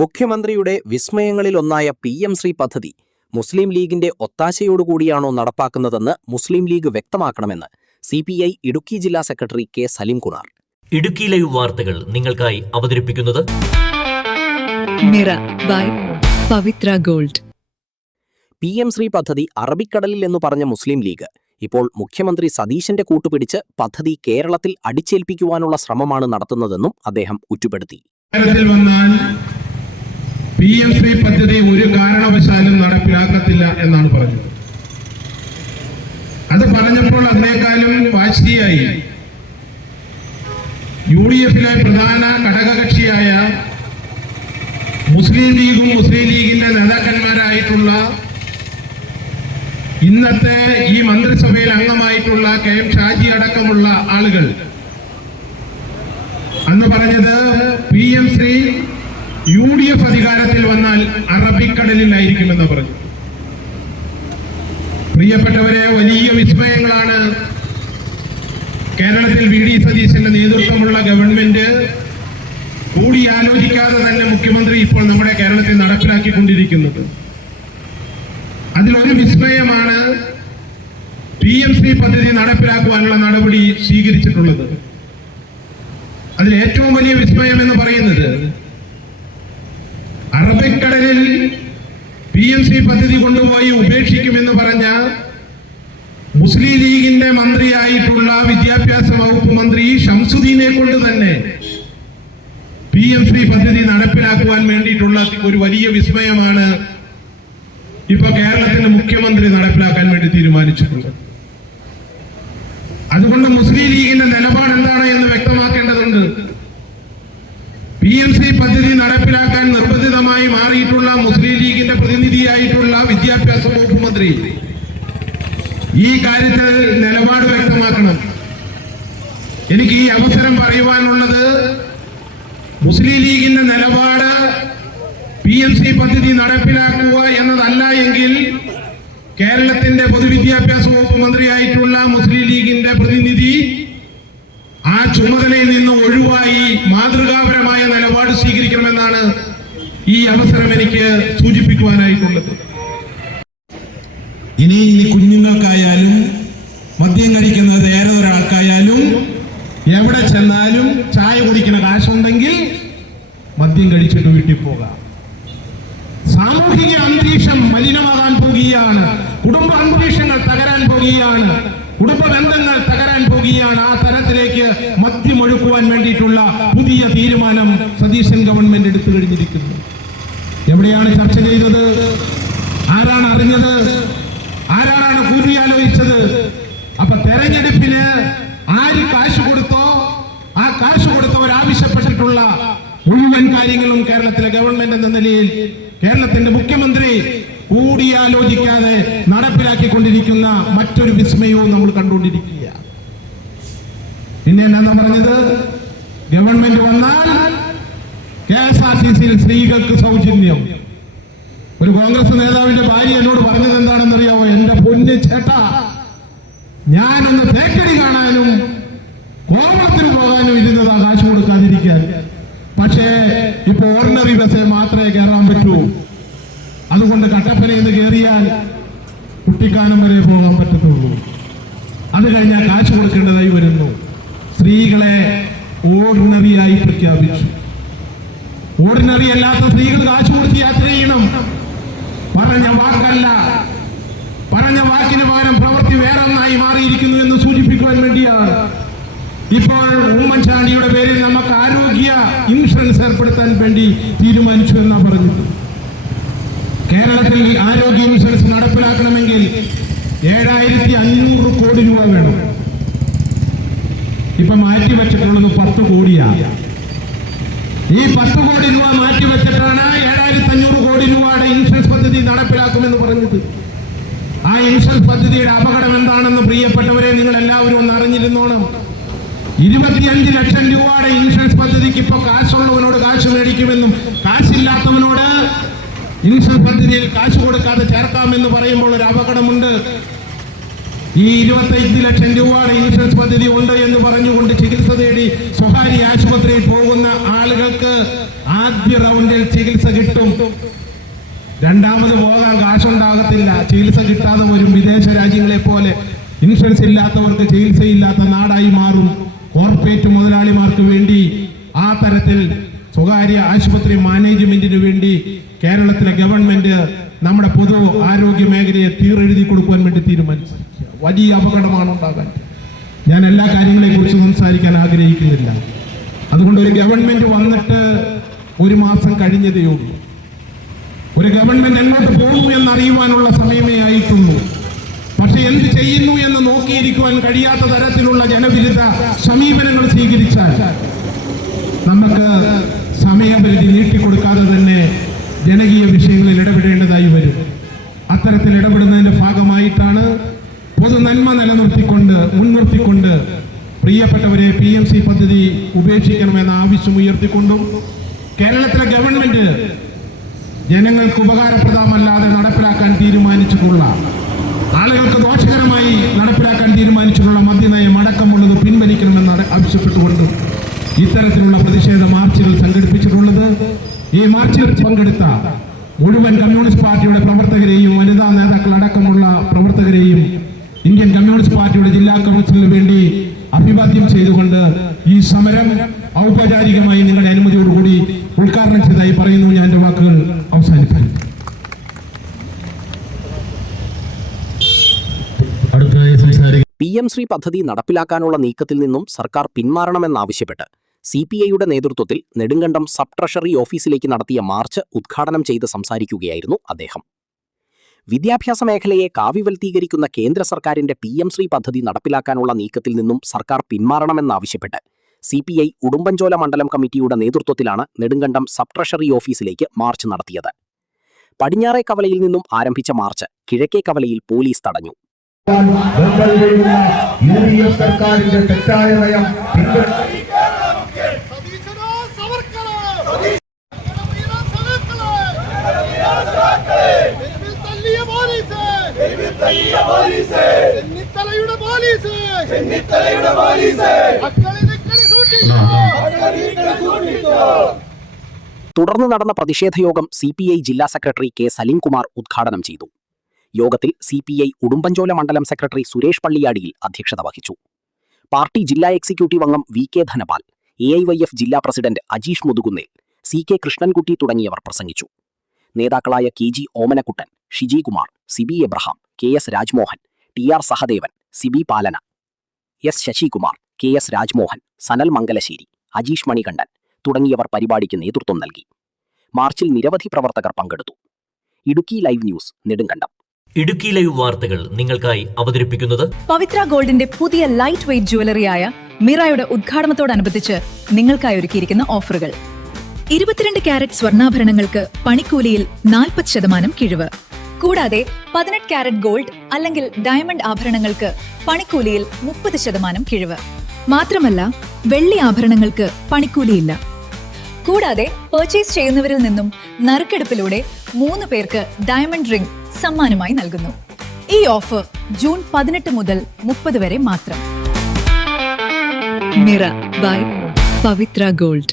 മുഖ്യമന്ത്രിയുടെ വിസ്മയങ്ങളിലൊന്നായ PM ശ്രീ പദ്ധതി മുസ്ലിം ലീഗിന്റെ ഒത്താശയോടുകൂടിയാണോ നടപ്പാക്കുന്നതെന്ന് മുസ്ലിം ലീഗ് വ്യക്തമാക്കണമെന്ന് CPI ഇടുക്കി ജില്ലാ secretary K. Salimkumar. Idukki live വാർത്തകൾ നിങ്ങൾക്കായി അവതരിപ്പിക്കുന്നത് മിറ by Pavithra gold. PM Shri പദ്ധതി അറബിക്കടലിൽ എന്നു പറഞ്ഞ മുസ്ലിം ലീഗ് ഇപ്പോൾ മുഖ്യമന്ത്രി സതീശന്റെ കൂട്ടുപിടിച്ച് പദ്ധതി കേരളത്തിൽ അടിച്ചേൽപ്പിക്കുവാനുള്ള ശ്രമമാണ് നടത്തുന്നതെന്നും അദ്ദേഹം കുറ്റപ്പെടുത്തി. PM ശ്രീ പദ്ധതി ഒരു കാരണവശാലും നടപ്പിലാക്കത്തില്ല എന്നാണ് പറഞ്ഞത്. അത് പറഞ്ഞപ്പോൾ അതിനേക്കാളും വാശിയായി UDF-ലെ പ്രധാന ഘടകകക്ഷിയായ മുസ്ലിം ലീഗും മുസ്ലിം ലീഗിന്റെ നേതാക്കന്മാരായിട്ടുള്ള ഇന്നത്തെ ഈ മന്ത്രിസഭയിൽ അംഗമായിട്ടുള്ള KM ഷാജി അടക്കമുള്ള ആളുകൾ അന്ന് പറഞ്ഞത് PM ശ്രീ UDF അധികാരത്തിൽ വന്നാൽ അറബിക്കടലിലായിരിക്കുമെന്ന് പറഞ്ഞു. പ്രിയപ്പെട്ടവരെ, വലിയ വിസ്മയങ്ങളാണ് കേരളത്തിൽ VD സതീശന്റെ നേതൃത്വമുള്ള ഗവൺമെന്റ് കൂടിയാലോചിക്കാതെ തന്നെ മുഖ്യമന്ത്രി ഇപ്പോൾ നമ്മുടെ കേരളത്തിൽ നടപ്പിലാക്കിക്കൊണ്ടിരിക്കുന്നത്. അതിലൊരു വിസ്മയമാണ് PM ശ്രീ പദ്ധതി നടപ്പിലാക്കുവാനുള്ള നടപടി സ്വീകരിച്ചിട്ടുള്ളത്. അതിൽ ഏറ്റവും വലിയ വിസ്മയം എന്ന് പറയുന്നത് അറബിക്കടലിൽ PM ശ്രീ പദ്ധതി കൊണ്ടുപോയി ഉപേക്ഷിക്കുമെന്ന് പറഞ്ഞ മുസ്ലിം ലീഗിന്റെ മന്ത്രിയായിട്ടുള്ള വിദ്യാഭ്യാസ വകുപ്പ് മന്ത്രി ഷംസുദ്ദീനെ കൊണ്ട് തന്നെ PM ശ്രീ പദ്ധതി നടപ്പിലാക്കുവാൻ വേണ്ടിയിട്ടുള്ള ഒരു വലിയ വിസ്മയമാണ് ഇപ്പൊ കേരളത്തിന്റെ മുഖ്യമന്ത്രി നടപ്പിലാക്കാൻ വേണ്ടി തീരുമാനിച്ചിട്ടുള്ളത്. അതുകൊണ്ട് മുസ്ലിം ലീഗിന്റെ നിലപാട് എന്താണ് എന്ന് വ്യക്തമാക്കേണ്ടതുണ്ട്. PM ശ്രീ പദ്ധതി നടപ്പിലാക്കാൻ നിർബന്ധിതമായി മാറിയിട്ടുള്ള മുസ്ലിം ലീഗിന്റെ പ്രതിനിധിയായിട്ടുള്ള വിദ്യാഭ്യാസ വകുപ്പ് മന്ത്രി ഈ കാര്യത്തിൽ നിലപാട് വ്യക്തമാക്കണം. എനിക്ക് ഈ അവസരം പറയുവാനുള്ളത്, മുസ്ലിം ലീഗിന്റെ നിലപാട് PM ശ്രീ പദ്ധതി നടപ്പിലാക്കുക എന്നതല്ല എങ്കിൽ കേരളത്തിന്റെ പൊതുവിദ്യാഭ്യാസ വകുപ്പ് മന്ത്രിയായിട്ടുള്ള മുസ്ലിം ലീഗിന്റെ പ്രതിനിധി ആ ചുമതലയിൽ നിന്ന് ഒഴിവായി മാതൃകാപരമായ നിലപാട് സ്വീകരിക്കണമെന്നാണ് ഈ അവസരം എനിക്ക് സൂചിപ്പിക്കുവാനായിട്ടുള്ളത്. ഇനി കുഞ്ഞുങ്ങൾക്കായാലും മദ്യം കഴിക്കുന്നത് ഏറെ ഒരാൾക്കായാലും എവിടെ ചെന്നാലും ചായ കുടിക്കുന്ന കാശുണ്ടെങ്കിൽ മദ്യം കഴിച്ചിട്ട് വീട്ടിൽ പോകാം. സാമൂഹിക അന്തരീക്ഷം മലിനമാകാൻ പോകുകയാണ്. കുടുംബ അന്തരീക്ഷങ്ങൾ തകരാൻ പോകുകയാണ്. കുടുംബ ബന്ധങ്ങൾ തകരാൻ പോകുകയാണ്. ആ തരത്തിലേക്ക് മദ്യമൊഴുക്കുവാൻ വേണ്ടിയിട്ടുള്ള പുതിയ തീരുമാനം സതീശൻ ഗവൺമെന്റ് എടുത്തു കഴിഞ്ഞിരിക്കുന്നു. എവിടെയാണ് ചർച്ച ചെയ്തത്? ആരാണ് അറിഞ്ഞത്? ആരാണ് കൂടിയാലോചിച്ചത്? അപ്പൊ തെരഞ്ഞെടുപ്പിന് ആര് കാശ് കൊടുത്തോ ആ കാശ് കൊടുത്തവരാവശ്യപ്പെട്ടിട്ടുള്ള മുഴുവൻ കാര്യങ്ങളും കേരളത്തിലെ ഗവൺമെന്റ് എന്ന നിലയിൽ കേരളത്തിന്റെ മുഖ്യമന്ത്രി കൂടിയാലോചിക്കാതെ നടപ്പിലാക്കിക്കൊണ്ടിരിക്കുന്ന മറ്റൊരു വിസ്മയവും നമ്മൾ കണ്ടുകൊണ്ടിരിക്കുക. പിന്നെ എന്നാ പറഞ്ഞത്? ഗവൺമെന്റ് വന്നാൽ KSRTC-യിൽ സ്ത്രീകൾക്ക് സൗജന്യം. ഒരു കോൺഗ്രസ് നേതാവിന്റെ ഭാര്യ എന്നോട് പറഞ്ഞത് എന്താണെന്നറിയാമോ? എന്റെ പൊന്ന് ചേട്ടാ, ഞാനൊന്ന് തേക്കടി കാണാനും കോമളത്തിന് പോകാനും ഇരുന്നതാ കാശ് കൊടുക്കാതിരിക്കാൻ. പക്ഷേ ഇപ്പൊ ഓർഡിനറി ബസ്സിൽ മാത്രമേ കയറാൻ പറ്റൂ. അതുകൊണ്ട് കട്ടപ്പനയിൽ നിന്ന് കയറിയാൽ കുട്ടിക്കാനം വരെ പോകാൻ പറ്റത്തുള്ളൂ. അത് കഴിഞ്ഞാൽ കാശ് കൊടുക്കേണ്ടതായി വരുന്നു. സ്ത്രീകളെ ഓർഡിനറിയായി പ്രഖ്യാപിച്ചു. ഓർഡിനറി അല്ലാത്ത സ്ത്രീകൾ കാശ് കൊടുത്ത് യാത്ര ചെയ്യണം. പറഞ്ഞ വാക്കല്ല, പറഞ്ഞ വാക്കിന് പകരം പ്രവൃത്തി വേറൊന്നായി മാറിയിരിക്കുന്നു എന്ന് സൂചിപ്പിക്കുവാൻ വേണ്ടിയാണ് ഇപ്പോൾ ഉമ്മൻചാണ്ടിയുടെ പേരിൽ നമുക്ക് ആരോഗ്യ ഇൻഷുറൻസ് ഏർപ്പെടുത്താൻ വേണ്ടി തീരുമാനിച്ചു എന്നാണ് പറഞ്ഞത്. കേരളത്തിൽ ആരോഗ്യ ഇൻഷുറൻസ് നടപ്പിലാക്കണമെങ്കിൽ 7500 കോടി രൂപ വേണം. ഇപ്പൊ മാറ്റിവെച്ചിട്ടുള്ളത് 10 കോടിയാണ്. ഈ 10 കോടി രൂപ മാറ്റിവെച്ചിട്ടാണ് 7500 കോടി രൂപയുടെ ഇൻഷുറൻസ് പദ്ധതി നടപ്പിലാക്കുമെന്ന് പറഞ്ഞത്. ആ ഇൻഷുറൻസ് പദ്ധതിയുടെ അപകടം എന്താണെന്ന് പ്രിയപ്പെട്ടവരെ നിങ്ങൾ എല്ലാവരും ഒന്ന് അറിഞ്ഞിരുന്നോണം. 25 ലക്ഷം രൂപയുടെ ഇൻഷുറൻസ് പദ്ധതിക്ക് ഇപ്പൊ കാശുള്ളവനോട് കാശ് മേടിക്കുമെന്നും കാശില്ലാത്തവനോട് ഇൻഷുറൻസ് പദ്ധതിയിൽ കാശ് കൊടുക്കാതെ ചേർക്കാമെന്ന് പറയുമ്പോൾ ഒരു അപകടമുണ്ട്. ഈ 25 ലക്ഷം രൂപയുടെ ഇൻഷുറൻസ് പദ്ധതി ഉണ്ട് എന്ന് പറഞ്ഞുകൊണ്ട് ചികിത്സ തേടി സ്വകാര്യ ആശുപത്രിയിൽ പോകുന്ന ആളുകൾക്ക് ആദ്യ റൗണ്ടിൽ ചികിത്സ കിട്ടും, രണ്ടാമത് പോകാൻ കാശുണ്ടാകത്തില്ല, ചികിത്സ കിട്ടാതെ വരും. വിദേശ രാജ്യങ്ങളെ പോലെ ഇൻഷുറൻസ് ഇല്ലാത്തവർക്ക് ചികിത്സയില്ലാത്ത നാടായി മാറും. കോർപ്പറേറ്റ് മുതലാളിമാർക്ക് വേണ്ടി ആ തരത്തിൽ സ്വകാര്യ ആശുപത്രി മാനേജ്മെന്റിന് വേണ്ടി കേരളത്തിലെ ഗവൺമെന്റ് നമ്മുടെ പൊതു ആരോഗ്യ മേഖലയെ തീരെഴുതി കൊടുക്കുവാൻ വേണ്ടി തീരുമാനിച്ചു. വലിയ അപകടമാണ് ഉണ്ടാകാൻ. ഞാൻ എല്ലാ കാര്യങ്ങളെ കുറിച്ച് സംസാരിക്കാൻ ആഗ്രഹിക്കുന്നില്ല. അതുകൊണ്ട് ഒരു ഗവൺമെന്റ് വന്നിട്ട് 1 മാസം കഴിഞ്ഞതേ ഉള്ളൂ. ഒരു ഗവൺമെന്റ് എങ്ങോട്ട് പോകുന്നു എന്നറിയുവാനുള്ള സമയമേ ആയിട്ടുള്ളൂ. പക്ഷെ എന്ത് ചെയ്യുന്നു എന്ന് നോക്കിയിരിക്കുവാൻ കഴിയാത്ത തരത്തിലുള്ള ജനവിരുദ്ധ സമീപനങ്ങൾ സ്വീകരിച്ചാൽ നമുക്ക് സമയപരിധി നീട്ടിക്കൊടുക്കാതെ തന്നെ ജനകീയ വിഷയങ്ങളിൽ ഇടപെടേണ്ടതായി വരും. അത്തരത്തിൽ ഇടപെടുന്നതിന്റെ ഭാഗമായിട്ടാണ് പൊതു നന്മ മുൻനിർത്തിക്കൊണ്ട് പ്രിയപ്പെട്ടവരെ PMC പദ്ധതി ഉപേക്ഷിക്കണമെന്ന ആവശ്യം ഉയർത്തിക്കൊണ്ടും കേരളത്തിലെ ഗവൺമെന്റ് ജനങ്ങൾക്ക് ഉപകാരപ്രദമല്ലാതെ നടപ്പിലാക്കാൻ തീരുമാനിച്ചിട്ടുള്ള, ആളുകൾക്ക് ദോഷകരമായി നടപ്പിലാക്കാൻ തീരുമാനിച്ചിട്ടുള്ള മദ്യനയം അടക്കമുള്ളത് പിൻവലിക്കണമെന്ന് ആവശ്യപ്പെട്ടുകൊണ്ട് ഇത്തരത്തിലുള്ള പ്രതിഷേധ മാർച്ചുകൾ സംഘടിപ്പിച്ചിട്ടുള്ളത്. ഈ മാർച്ചിൽ പങ്കെടുത്ത മുഴുവൻ കമ്മ്യൂണിസ്റ്റ് പാർട്ടിയുടെ പ്രവർത്തകരെയും വനിതാ നേതാക്കൾ അടക്കമുള്ള പ്രവർത്തകരെയും ഇന്ത്യൻ കമ്മ്യൂണിസ്റ്റ് പാർട്ടിയുടെ ജില്ലാ കൗൺസിലിന് വേണ്ടി അഭിവാദ്യം ചെയ്തുകൊണ്ട് ഈ സമരം ഔപചാരികമായി നിങ്ങളുടെ അനുമതിയോടുകൂടി ഉദ്ഘാടനം ചെയ്തതായി പറയുന്നു. ഞാൻ എൻ്റെ വാക്കുകൾ അവസാനിപ്പിക്കുന്നു. PM ശ്രീ പദ്ധതി നടപ്പിലാക്കാനുള്ള നീക്കത്തിൽ നിന്നും സർക്കാർ പിന്മാറണമെന്നാവശ്യപ്പെട്ട് CPIയുടെ നേതൃത്വത്തിൽ നെടുങ്കണ്ടം സബ് ട്രഷറി ഓഫീസിലേക്ക് നടത്തിയ മാർച്ച് ഉദ്ഘാടനം ചെയ്ത് സംസാരിക്കുകയായിരുന്നു അദ്ദേഹം. വിദ്യാഭ്യാസ മേഖലയെ കാവ്യവൽക്കീകരിക്കുന്ന കേന്ദ്ര സർക്കാരിന്റെ PM ശ്രീ പദ്ധതി നടപ്പിലാക്കാനുള്ള നീക്കത്തിൽ നിന്നും സർക്കാർ പിന്മാറണമെന്നാവശ്യപ്പെട്ട് CPI ഉടുമ്പൻചോല മണ്ഡലം കമ്മിറ്റിയുടെ നേതൃത്വത്തിലാണ് നെടുങ്കണ്ടം സബ് ട്രഷറി ഓഫീസിലേക്ക് മാർച്ച് നടത്തിയത്. പടിഞ്ഞാറേ കവലയിൽ നിന്നും ആരംഭിച്ച മാർച്ച് കിഴക്കേ കവലയിൽ പോലീസ് തടഞ്ഞു. സർക്കാരിന്റെ തെറ്റായ നയം തുടർന്ന് നടന്ന പ്രതിഷേധയോഗം CPI ജില്ലാ സെക്രട്ടറി K. സലീംകുമാർ ഉദ്ഘാടനം ചെയ്തു. യോഗത്തിൽ CPI ഉടുമ്പൻചോല മണ്ഡലം സെക്രട്ടറി സുരേഷ് പള്ളിയാടിയിൽ അധ്യക്ഷത വഹിച്ചു. പാർട്ടി ജില്ലാ എക്സിക്യൂട്ടീവ് അംഗം VK ധനപാൽ, AIYF ജില്ലാ പ്രസിഡന്റ് അജീഷ് മുതുകുന്നേൽ, CK കൃഷ്ണൻകുട്ടി തുടങ്ങിയവർ പ്രസംഗിച്ചു. നേതാക്കളായ KG Omanakkuttan, Shiji Kumar, Sibi Abraham, KS Rajmohan, TR Sahadevan, Sibi Palana, S Sasikumar, KS Rajmohan, Sanal Mangalassery, Ajeesh Manikandan തുടങ്ങിയവർ പരിപാടിക്ക് നേതൃത്വം നൽകി. മാർച്ചിൽ നിരവധി പ്രവർത്തകർ പങ്കെടുത്തു. Idukki live news, Nedumkandam. Idukki live വാർത്തകൾ നിങ്ങൾക്കായി അവതരിപ്പിക്കുന്നത് പവിത്ര ഗോൾഡിന്റെ പുതിയ ലൈറ്റ് വെയ്റ്റ് ജ്വല്ലറിയായ മിറയുടെ ഉദ്ഘാടനത്തോടനുബന്ധിച്ച് നിങ്ങൾക്കായി ഒരുക്കിയിരിക്കുന്ന ഓഫറുകൾ: 22 കാരറ്റ് സ്വർണ്ണാഭരണങ്ങൾക്ക് പണിക്കൂലിയിൽ 40% കിഴിവ്. കൂടാതെ 18 കാരറ്റ് ഗോൾഡ് അല്ലെങ്കിൽ ഡയമണ്ട് ആഭരണങ്ങൾക്ക് പണിക്കൂലിയിൽ 30% കിഴിവ്. മാത്രമല്ല, വെള്ളി ആഭരണങ്ങൾക്ക് പണിക്കൂലിയില്ല. കൂടാതെ പർച്ചേസ് ചെയ്യുന്നവരിൽ നിന്നും നറുക്കെടുപ്പിലൂടെ 3 പേർക്ക് ഡയമണ്ട് റിംഗ് സമ്മാനമായി നൽകുന്നു. ഈ ഓഫർ ജൂൺ 18 മുതൽ 30 വരെ മാത്രം. മിറ ബൈ പവിത്ര ഗോൾഡ്.